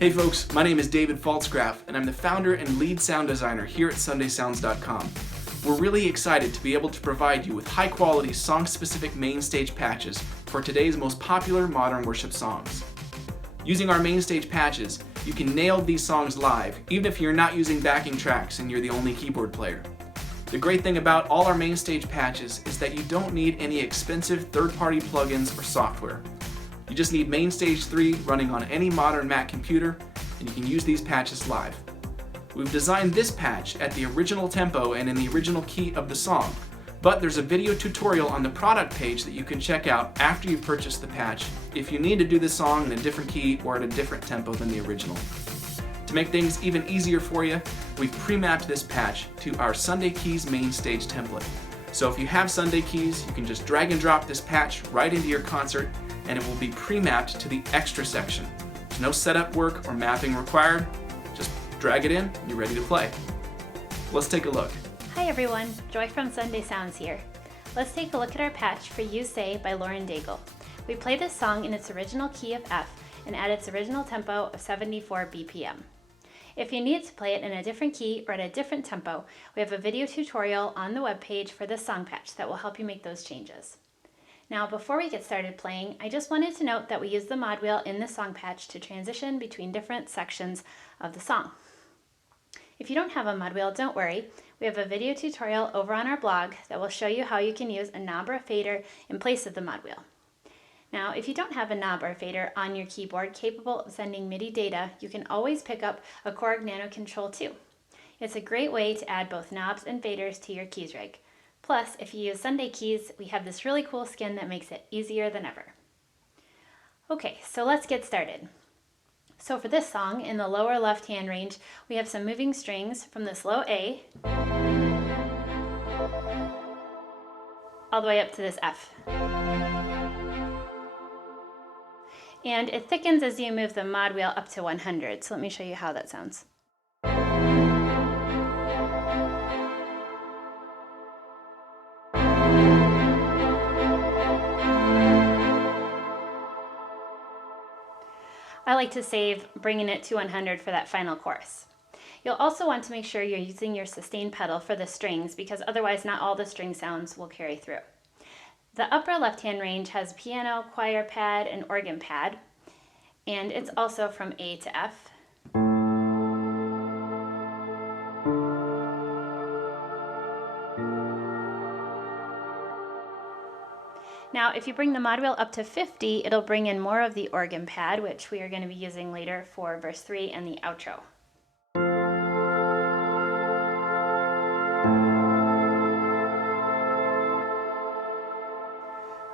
Hey folks, my name is David Faltzgraf, and I'm the founder and lead sound designer here at SundaySounds.com. We're really excited to be able to provide you with high-quality, song-specific MainStage patches for today's most popular modern worship songs. Using our MainStage patches, you can nail these songs live, even if you're not using backing tracks and you're the only keyboard player. The great thing about all our MainStage patches is that you don't need any expensive third-party plugins or software. You just need MainStage 3 running on any modern Mac computer, and you can use these patches live. We've designed this patch at the original tempo and in the original key of the song, but there's a video tutorial on the product page that you can check out after you've purchased the patch if you need to do the song in a different key or at a different tempo than the original. To make things even easier for you, we've pre-mapped this patch to our Sunday Keys MainStage template. So if you have Sunday Keys, you can just drag and drop this patch right into your concert, and it will be pre-mapped to the extra section. There's no setup work or mapping required. Just drag it in and you're ready to play. Let's take a look. Hi everyone, Joy from Sunday Sounds here. Let's take a look at our patch for You Say by Lauren Daigle. We play this song in its original key of F and at its original tempo of 74 BPM. If you need to play it in a different key or at a different tempo, we have a video tutorial on the webpage for this song patch that will help you make those changes. Now, before we get started playing, I just wanted to note that we use the mod wheel in the song patch to transition between different sections of the song. If you don't have a mod wheel, don't worry. We have a video tutorial over on our blog that will show you how you can use a knob or a fader in place of the mod wheel. Now, if you don't have a knob or a fader on your keyboard capable of sending MIDI data, you can always pick up a Korg Nano Control 2. It's a great way to add both knobs and faders to your keys rig. Plus, if you use Sunday Keys, we have this really cool skin that makes it easier than ever. Okay, so let's get started. So for this song, in the lower left-hand range, we have some moving strings from this low A all the way up to this F. And it thickens as you move the mod wheel up to 100, so let me show you how that sounds. I like to save bringing it to 100 for that final chorus. You'll also want to make sure you're using your sustain pedal for the strings because otherwise not all the string sounds will carry through. The upper left-hand range has piano, choir pad, and organ pad, and it's also from A to F. Now, if you bring the mod wheel up to 50, it'll bring in more of the organ pad, which we are going to be using later for verse 3 and the outro.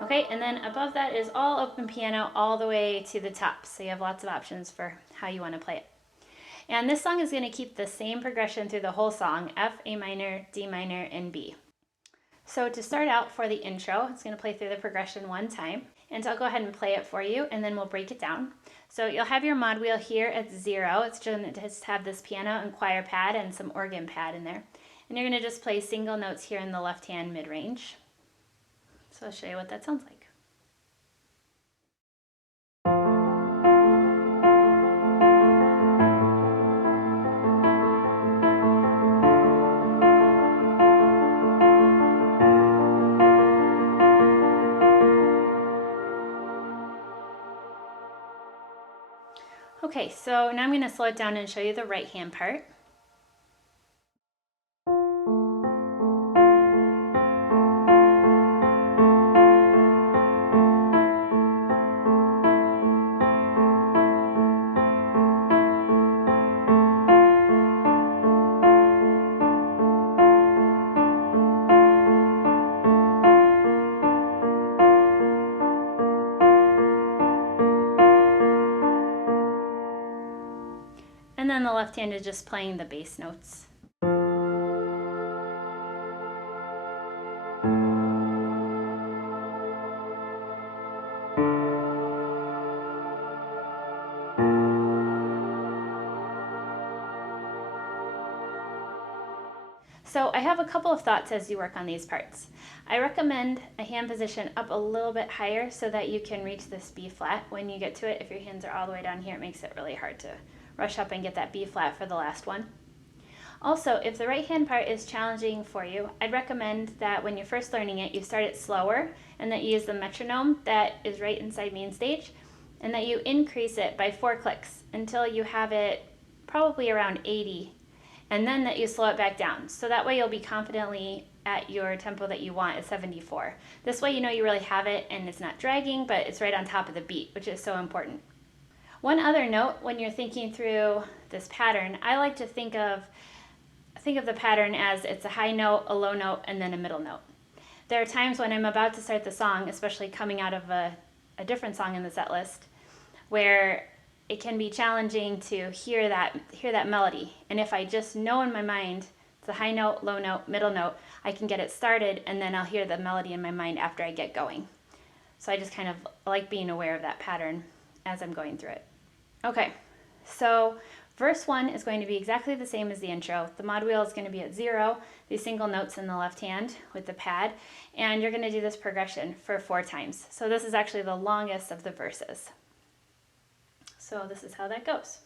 Okay, and then above that is all open piano all the way to the top, so you have lots of options for how you want to play it. And this song is going to keep the same progression through the whole song: F, A minor, D minor, and B. So to start out for the intro, it's going to play through the progression one time, and I'll go ahead and play it for you, and then we'll break it down. So you'll have your mod wheel here at 0. It's going to just have this piano and choir pad and some organ pad in there. And you're going to just play single notes here in the left-hand mid-range. So I'll show you what that sounds like. Okay, so now I'm going to slow it down and show you the right hand part. And then the left hand is just playing the bass notes. So I have a couple of thoughts as you work on these parts. I recommend a hand position up a little bit higher so that you can reach this B flat when you get to it. If your hands are all the way down here, it makes it really hard to rush up and get that B flat for the last one. Also, if the right hand part is challenging for you, I'd recommend that when you're first learning it, you start it slower and that you use the metronome that is right inside MainStage, and that you increase it by 4 clicks until you have it probably around 80, and then that you slow it back down. So that way you'll be confidently at your tempo that you want at 74. This way you know you really have it and it's not dragging, but it's right on top of the beat, which is so important. One other note when you're thinking through this pattern, I like to think of the pattern as it's a high note, a low note, and then a middle note. There are times when I'm about to start the song, especially coming out of a different song in the set list, where it can be challenging to hear that melody. And if I just know in my mind it's a high note, low note, middle note, I can get it started and then I'll hear the melody in my mind after I get going. So I just kind of like being aware of that pattern as I'm going through it. Okay, so verse 1 is going to be exactly the same as the intro. The mod wheel is going to be at 0, these single notes in the left hand with the pad, and you're going to do this progression for 4 times. So this is actually the longest of the verses. So this is how that goes.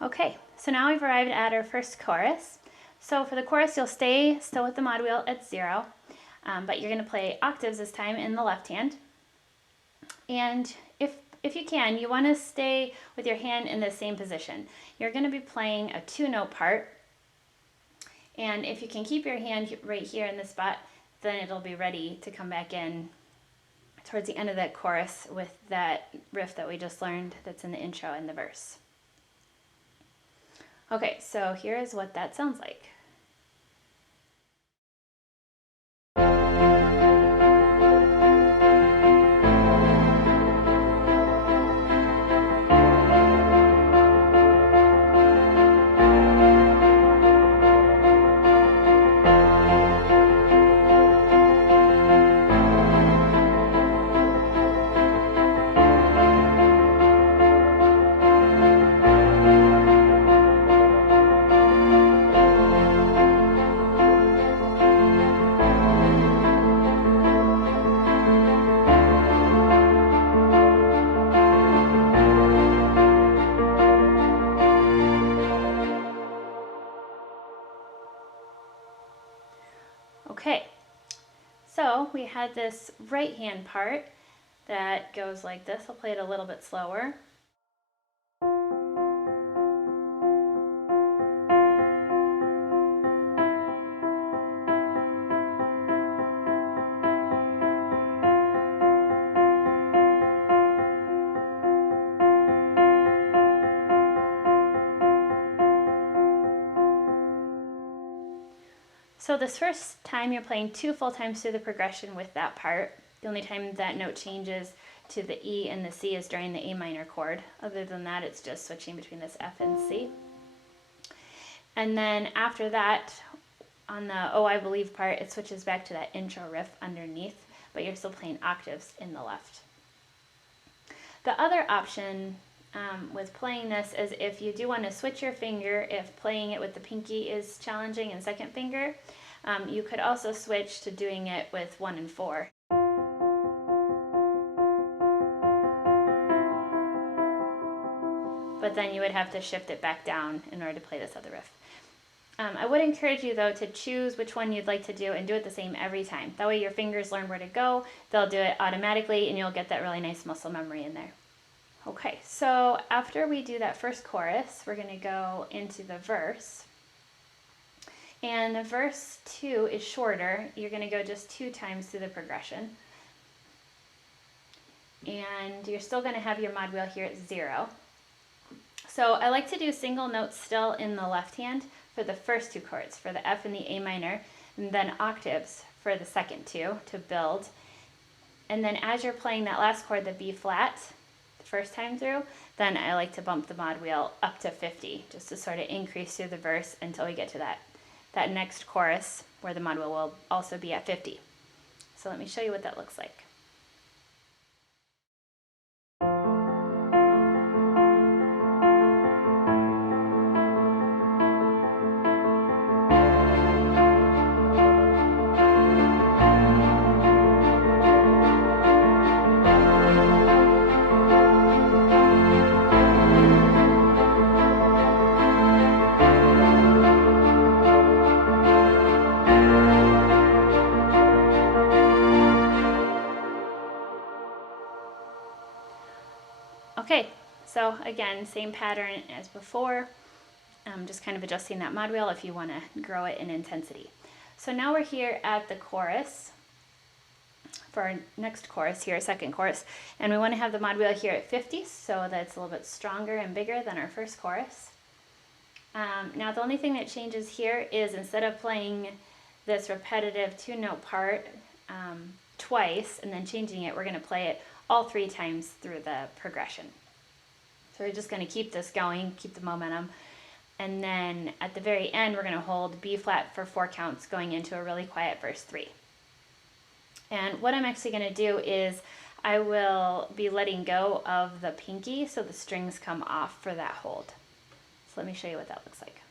Okay, so now we've arrived at our first chorus. So for the chorus, you'll stay still with the mod wheel at 0, but you're going to play octaves this time in the left hand. And if you can, you want to stay with your hand in the same position. You're going to be playing a 2-note part, and if you can keep your hand right here in this spot, then it'll be ready to come back in towards the end of that chorus with that riff that we just learned that's in the intro and the verse. Okay, so here's what that sounds like. Okay, so we had this right hand part that goes like this. I'll play it a little bit slower. So this first time you're playing 2 full times through the progression with that part. The only time that note changes to the E and the C is during the A minor chord. Other than that, it's just switching between this F and C. And then after that, on the Oh I Believe part, it switches back to that intro riff underneath, but you're still playing octaves in the left. The other option with playing this is if you do want to switch your finger, if playing it with the pinky is challenging and second finger, you could also switch to doing it with 1 and 4. But then you would have to shift it back down in order to play this other riff. I would encourage you though to choose which one you'd like to do and do it the same every time. That way your fingers learn where to go, they'll do it automatically, and you'll get that really nice muscle memory in there. Okay, so after we do that first chorus, we're going to go into the verse. And the verse 2 is shorter. You're going to go just 2 times through the progression. And you're still going to have your mod wheel here at 0. So I like to do single notes still in the left hand for the first 2 chords, for the F and the A minor, and then octaves for the second 2 to build. And then as you're playing that last chord, the B flat, the first time through, then I like to bump the mod wheel up to 50, just to sort of increase through the verse until we get to that next chorus where the mod wheel will also be at 50. So let me show you what that looks like. Okay, so again, same pattern as before. Just kind of adjusting that mod wheel if you want to grow it in intensity. So now we're here at the chorus for our next chorus here, second chorus, and we want to have the mod wheel here at 50 so that it's a little bit stronger and bigger than our first chorus. Now the only thing that changes here is instead of playing this repetitive 2-note part twice and then changing it, we're going to play it all 3 times through the progression. So we're just going to keep this going, keep the momentum, and then at the very end we're going to hold B flat for 4 counts going into a really quiet verse 3. And what I'm actually going to do is I will be letting go of the pinky so the strings come off for that hold. So let me show you what that looks like.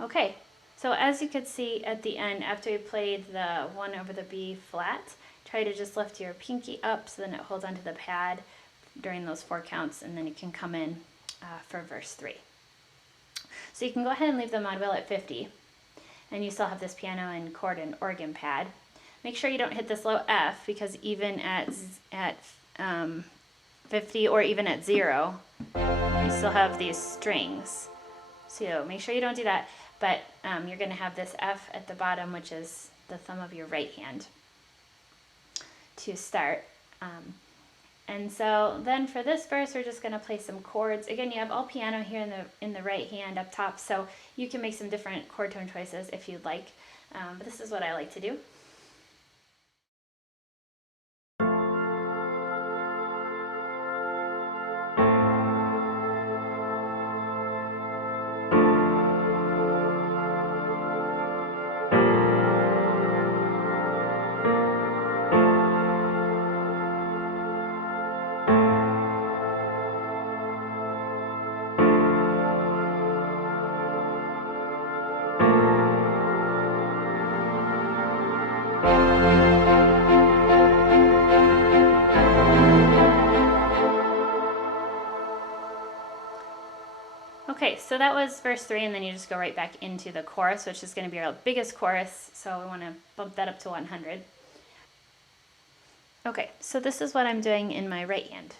Okay, so as you could see at the end, after we played the 1 over the B flat, try to just lift your pinky up so then it holds onto the pad during those 4 counts, and then you can come in for verse 3. So you can go ahead and leave the mod wheel at 50, and you still have this piano and chord and organ pad. Make sure you don't hit this low F, because even at 50 or even at 0, you still have these strings. So make sure you don't do that. But you're going to have this F at the bottom, which is the thumb of your right hand, to start. And so then for this verse, we're just going to play some chords. Again, you have all piano here in the right hand up top, so you can make some different chord tone choices if you'd like. But this is what I like to do. Okay, so that was verse 3, and then you just go right back into the chorus, which is going to be our biggest chorus, so we want to bump that up to 100. Okay, so this is what I'm doing in my right hand.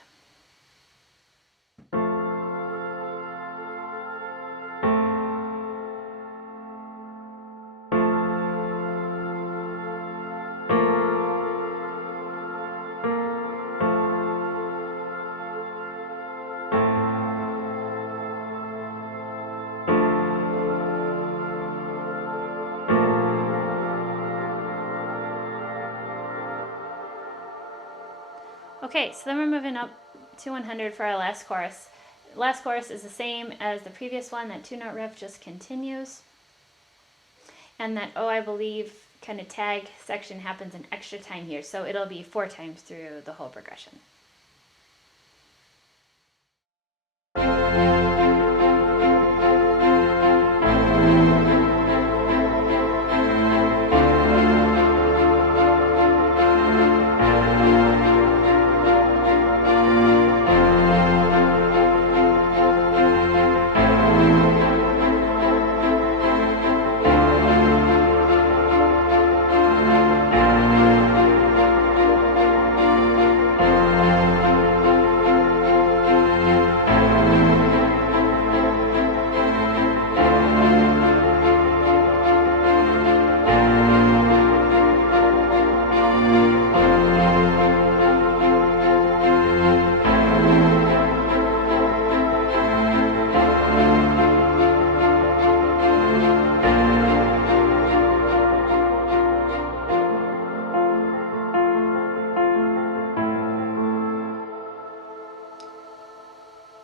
Okay, so then we're moving up to 100 for our last chorus. Last chorus is the same as the previous one. That 2-note riff just continues. And that "Oh, I believe" kind of tag section happens an extra time here, so it'll be 4 times through the whole progression.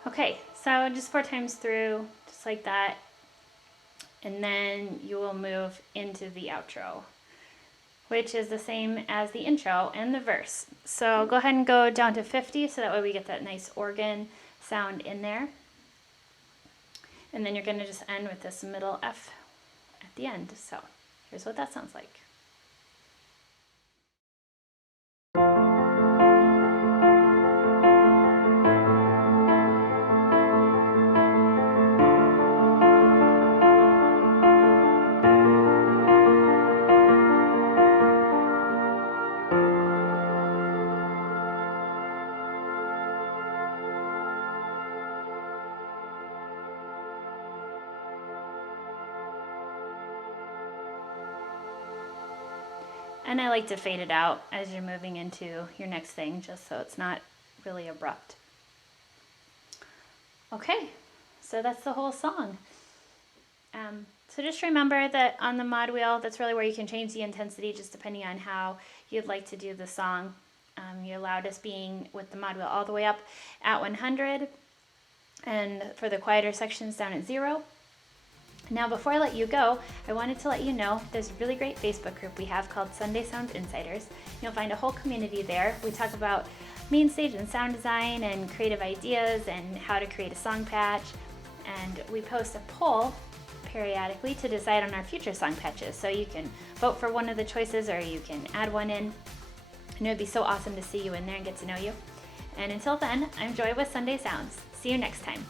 Okay, so just 4 times through, just like that, and then you will move into the outro, which is the same as the intro and the verse. So go ahead and go down to 50, so that way we get that nice organ sound in there. And then you're going to just end with this middle F at the end. So here's what that sounds like. And I like to fade it out as you're moving into your next thing, just so it's not really abrupt. Okay, so that's the whole song. So just remember that on the mod wheel, that's really where you can change the intensity just depending on how you'd like to do the song. Your loudest being with the mod wheel all the way up at 100, and for the quieter sections down at 0. Now, before I let you go, I wanted to let you know there's a really great Facebook group we have called Sunday Sounds Insiders. You'll find a whole community there. We talk about MainStage and sound design and creative ideas and how to create a song patch. And we post a poll periodically to decide on our future song patches. So you can vote for one of the choices or you can add one in. And it would be so awesome to see you in there and get to know you. And until then, I'm Joy with Sunday Sounds. See you next time.